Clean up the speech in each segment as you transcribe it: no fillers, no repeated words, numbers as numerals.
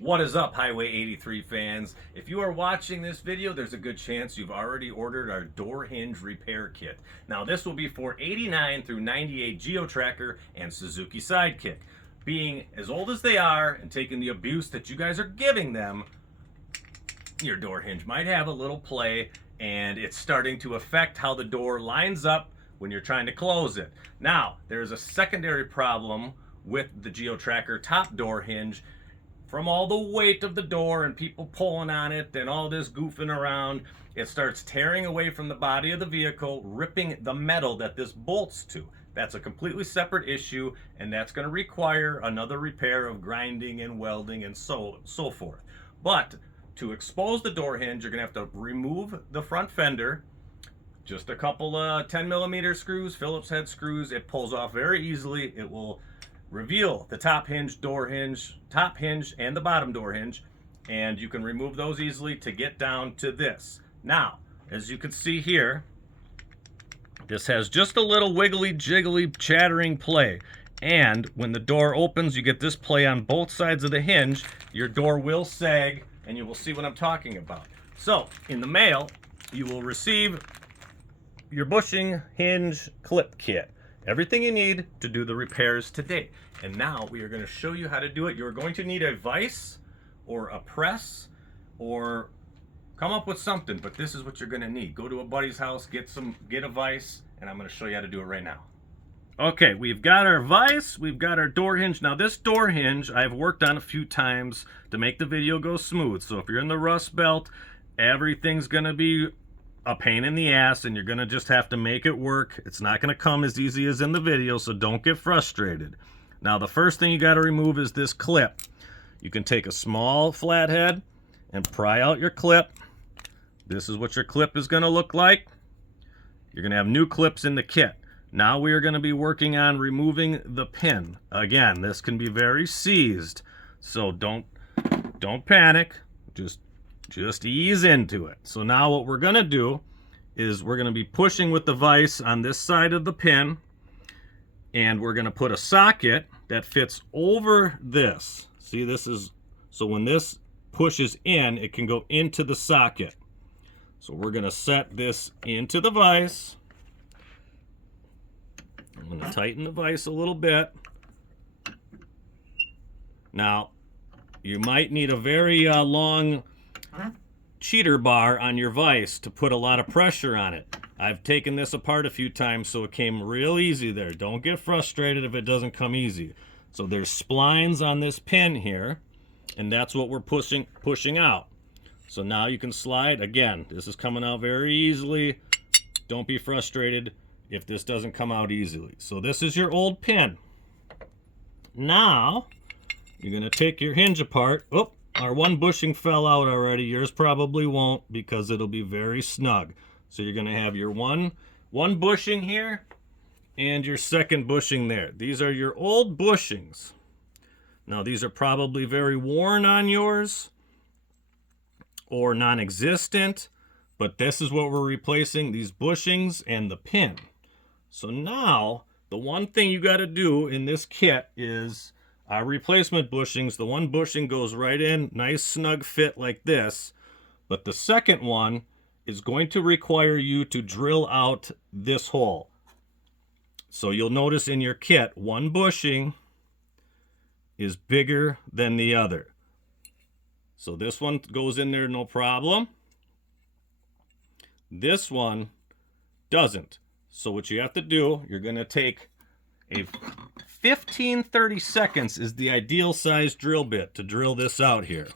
What is up, Hwy83 fans? If you are watching this video, there's a good chance you've already ordered our door hinge repair kit. Now, this will be for 89 through 98 Geo Tracker and Suzuki Sidekick. Being as old as they are and taking the abuse that you guys are giving them, your door hinge might have a little play, and it's starting to affect how the door lines up when you're trying to close it. Now, there's a secondary problem with the Geo Tracker top door hinge. From all the weight of the door and people pulling on it and all this goofing around, it starts tearing away from the body of the vehicle, ripping the metal that this bolts to. That's a completely separate issue, and that's going to require another repair of grinding and welding and so forth. But to expose the door hinge, you're going to have to remove the front fender, just a couple 10mm screws, Phillips head screws. It pulls off very easily. It will reveal the top hinge, top hinge, and the bottom door hinge, and you can remove those easily to get down to this. Now, as you can see here, this has just a little wiggly, jiggly, chattering play. And when the door opens, you get this play on both sides of the hinge. Your door will sag, and you will see what I'm talking about. So, in the mail, you will receive your bushing hinge clip kit. Everything you need to do the repairs today. And now we are going to show you how to do it. You're going to need a vise or a press, or come up with something, but this is what you're going to need. Go to a buddy's house, get a vise, and I'm going to show you how to do it right now. Okay, we've got our vise, we've got our door hinge. Now this door hinge I've worked on a few times to make the video go smooth. So if you're in the Rust Belt, everything's going to be a pain in the ass, and you're gonna just have to make it work. It's not gonna come as easy as in the video, so don't get frustrated. Now, the first thing you gotta remove is this clip. You can take a small flathead and pry out your clip. This is what your clip is gonna look like. You're gonna have new clips in the kit. Now we are gonna be working on removing the pin. Again, this can be very seized, so don't panic. Just ease into it. So now what we're going to do is we're going to be pushing with the vise on this side of the pin, and we're going to put a socket that fits over this. See, this is, so when this pushes in, it can go into the socket. So we're going to set this into the vise. I'm going to tighten the vise a little bit. Now, you might need a very long cheater bar on your vise to put a lot of pressure on it. I've taken this apart a few times, so it came real easy there. Don't get frustrated if it doesn't come easy. So there's splines on this pin here, and that's what we're pushing out. So now you can slide. Again, this is coming out very easily. Don't be frustrated if this doesn't come out easily. So this is your old pin. Now you're going to take your hinge apart. Oh, our one bushing fell out already. Yours probably won't, because it'll be very snug. So you're going to have your one bushing here and your second bushing there. These are your old bushings. Now these are probably very worn on yours or non-existent, but this is what we're replacing, these bushings and the pin. So now the one thing you got to do in this kit is our replacement bushings. The one bushing goes right in, nice snug fit like this. But the second one is going to require you to drill out this hole. So you'll notice in your kit, one bushing is bigger than the other. So this one goes in there no problem. This one doesn't. So what you have to do, you're going to take a 15-30 seconds is the ideal size drill bit to drill this out here.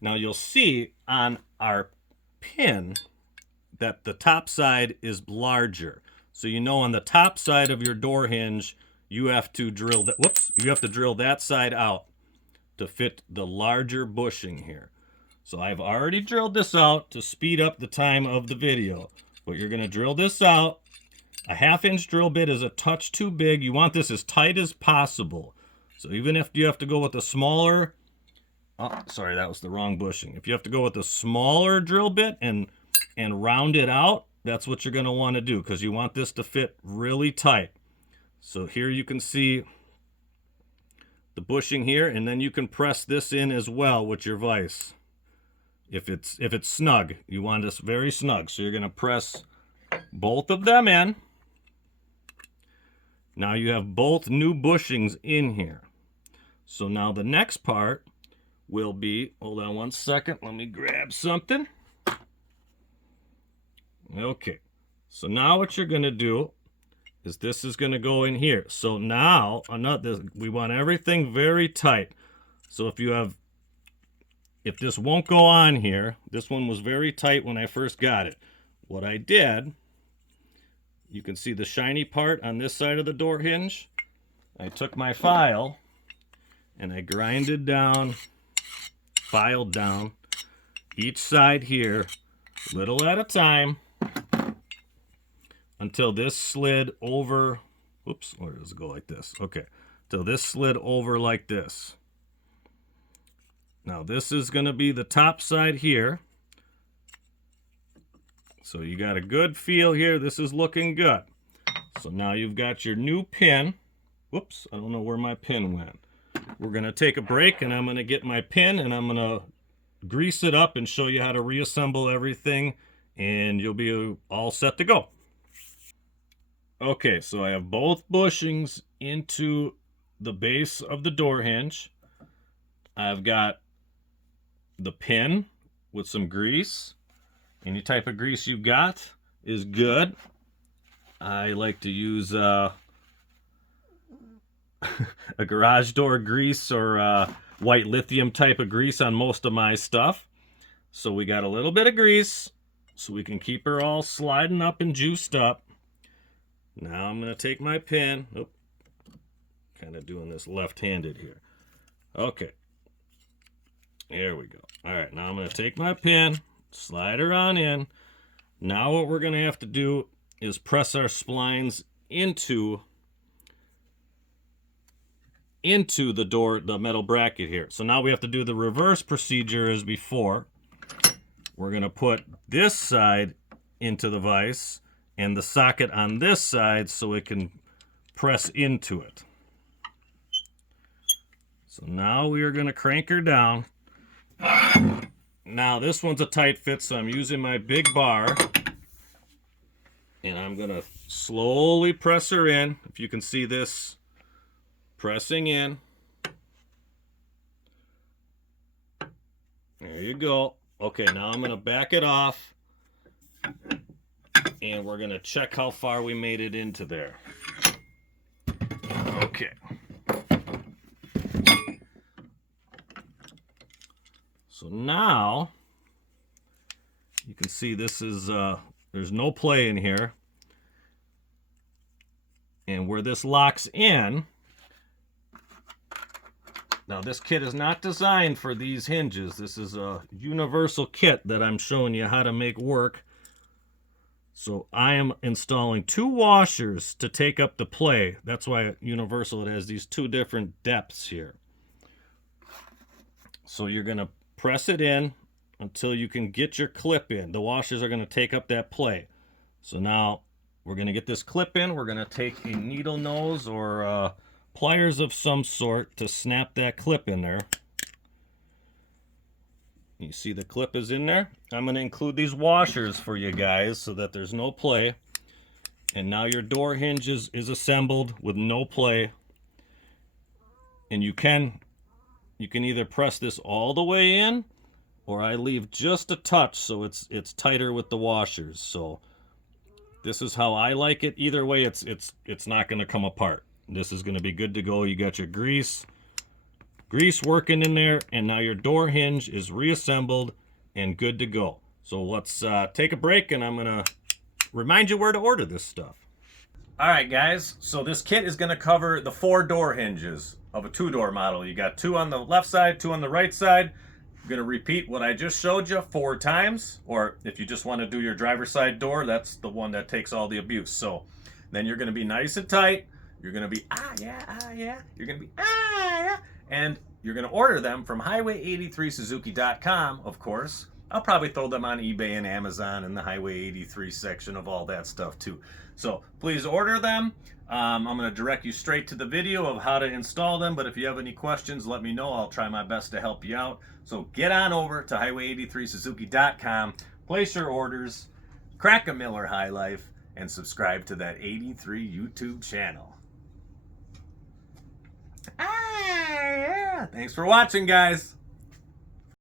Now you'll see on our pin that the top side is larger. So you know on the top side of your door hinge, you have to drill that, you have to drill that side out to fit the larger bushing here. So I've already drilled this out to speed up the time of the video. But you're going to drill this out. A 1/2-inch drill bit is a touch too big. You want this as tight as possible. So even if you have to go with a smaller, oh, sorry, that was the wrong bushing. If you have to go with a smaller drill bit and round it out, that's what you're going to want to do, because you want this to fit really tight. So here you can see the bushing here, and then you can press this in as well with your vise. If it's snug, you want this very snug. So you're going to press both of them in. Now you have both new bushings in here. So now the next part will be, hold on one second, let me grab something. Okay, so now what you're going to do is this is going to go in here. So now, we want everything very tight. So if this won't go on here, this one was very tight when I first got it. What I did, you can see the shiny part on this side of the door hinge. I took my file and I grinded down, filed down each side here, little at a time, until this slid over. Oops, or does it go like this? Okay, till this slid over like this. Now this is going to be the top side here. So you got a good feel here. This is looking good. So now you've got your new pin. Whoops, I don't know where my pin went. We're going to take a break, and I'm going to get my pin, and I'm going to grease it up and show you how to reassemble everything, and you'll be all set to go. Okay, so I have both bushings into the base of the door hinge. I've got the pin with some grease. Any type of grease you've got is good. I like to use a garage door grease or white lithium type of grease on most of my stuff. So we got a little bit of grease so we can keep her all sliding up and juiced up. Now I'm going to take my pin. Oop, kind of doing this left-handed here. Okay. There we go. All right, now I'm going to take my pin, slide her on in. Now what we're going to have to do is press our splines into the metal bracket here. So now we have to do the reverse procedure as before. We're going to put this side into the vise and the socket on this side so it can press into it. So now we are going to crank her down. Now this one's a tight fit, so I'm using my big bar, and I'm going to slowly press her in. If you can see this pressing in. There you go. Okay, now I'm going to back it off, and we're going to check how far we made it into there. Okay. So now, you can see this is, there's no play in here. And where this locks in, now this kit is not designed for these hinges. This is a universal kit that I'm showing you how to make work. So I am installing 2 washers to take up the play. That's why universal, it has these 2 different depths here. So you're going to press it in until you can get your clip in. The washers are going to take up that play. So now we're going to get this clip in. We're going to take a needle nose or pliers of some sort to snap that clip in there. You see the clip is in there. I'm going to include these washers for you guys so that there's no play. And now your door hinge is assembled with no play. And you can either press this all the way in, or I leave just a touch so it's tighter with the washers. So this is how I like it. Either way, it's not going to come apart. This is going to be good to go. You got your grease working in there, and now your door hinge is reassembled and good to go. So let's take a break, and I'm going to remind you where to order this stuff. All right, guys. So this kit is going to cover the 4 door hinges of a 2-door model. You got 2 on the left side, 2 on the right side. I'm going to repeat what I just showed you 4 times, or if you just want to do your driver's side door, that's the one that takes all the abuse. So then you're going to be nice and tight. You're going to be, yeah. You're going to be, yeah. And you're going to order them from Hwy83 Suzuki.com, of course. I'll probably throw them on eBay and Amazon and the Highway 83 section of all that stuff too. So please order them. I'm going to direct you straight to the video of how to install them, but if you have any questions, let me know. I'll try my best to help you out. So get on over to Hwy83Suzuki.com, place your orders, crack a Miller High Life, and subscribe to that 83 YouTube channel. Yeah. Thanks for watching, guys.